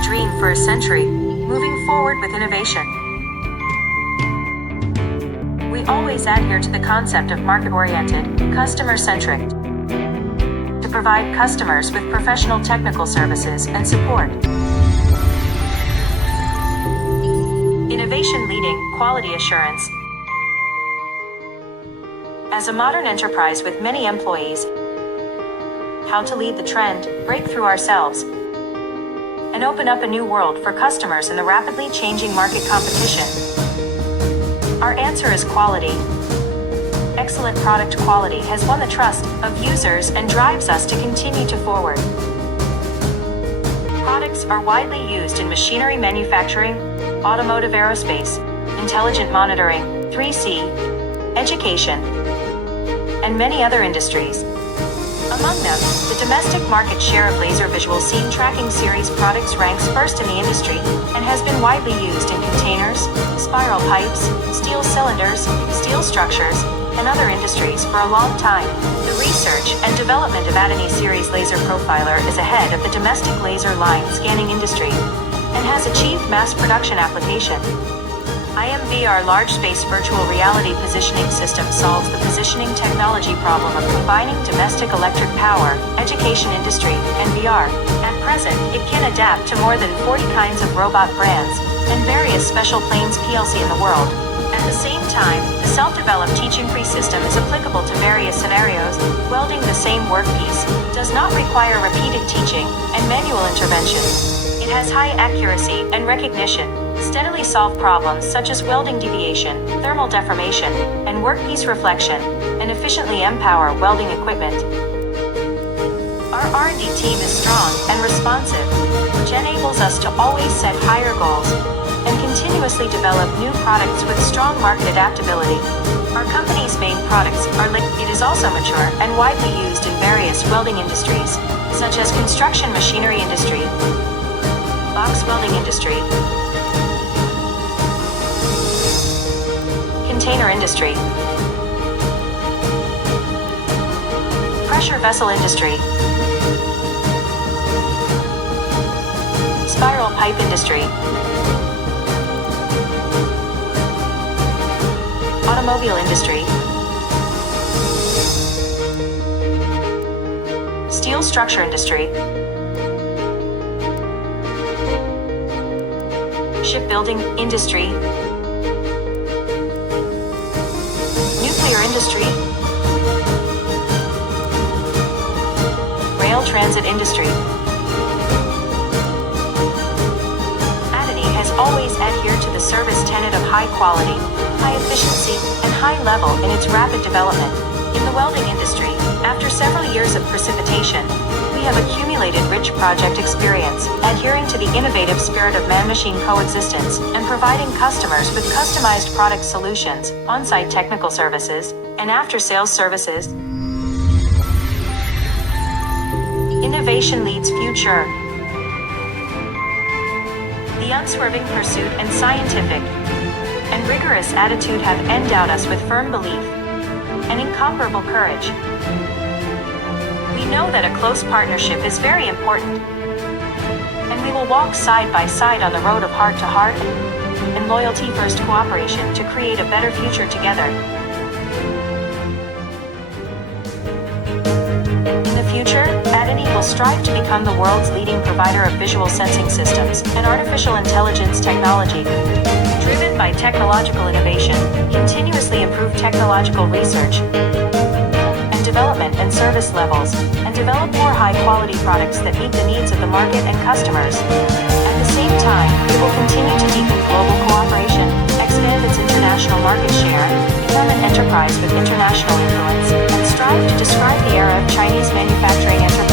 a dream for a century, moving forward with innovation. We always adhere to the concept of market-oriented, customer-centric, to provide customers with professional technical services and support. Innovation leading, quality assurance. As a modern enterprise with many employees, how to lead the trend, break through ourselves, and open up a new world for customers in the rapidly changing market competition. Our answer is quality. Excellent product quality has won the trust of users and drives us to continue to forward. Products are widely used in machinery manufacturing, automotive aerospace, intelligent monitoring, 3C, education, and many other industries. Among them, the domestic market share of laser visual scene tracking series products ranks first in the industry and has been widely used in containers, spiral pipes, steel cylinders, steel structures, and other industries for a long time. The research and development of ADNI series laser profiler is ahead of the domestic laser line scanning industry and has achieved mass production application. IMVR large space virtual reality positioning system solves the positioning technology problem of combining domestic electric power, education industry, and VR. At present, it can adapt to more than 40 kinds of robot brands and various special planes PLC in the world. At the same time, the self-developed teaching-free system is applicable to various scenarios. Welding the same workpiece does not require repeated teaching and manual intervention. It has high accuracy and recognition, steadily solve problems such as welding deviation, thermal deformation, and workpiece reflection, and efficiently empower welding equipment. Our R&D team is strong and responsive, which enables us to always set higher goals and continuously develop new products with strong market adaptability. Our company's main products are it is also mature and widely used in various welding industries, such as construction machinery industry, box welding industry, container industry, pressure vessel industry, spiral pipe industry, automobile industry, steel structure industry, shipbuilding industry, nuclear industry, rail transit industry. ADNI has always adhered to the service tenet of high quality, high efficiency, and high level in its rapid development. In the welding industry, after several years of precipitation, we have accumulated rich project experience, adhering to the innovative spirit of man-machine coexistence, and providing customers with customized product solutions, on-site technical services, and after-sales services. Innovation leads future. The unswerving pursuit and scientific and rigorous attitude have endowed us with firm belief and incomparable courage. We know that a close partnership is very important, and we will walk side by side on the road of heart-to-heart and loyalty-first cooperation to create a better future together. In the future, ADNI will strive to become the world's leading provider of visual sensing systems and artificial intelligence technology, driven by technological innovation, continuously improve technological research and development and service levels, and develop more high-quality products that meet the needs of the market and customers. At the same time, it will continue to deepen global cooperation, expand its international market share, become an enterprise with international influence, and strive to describe the era of Chinese manufacturing enterprise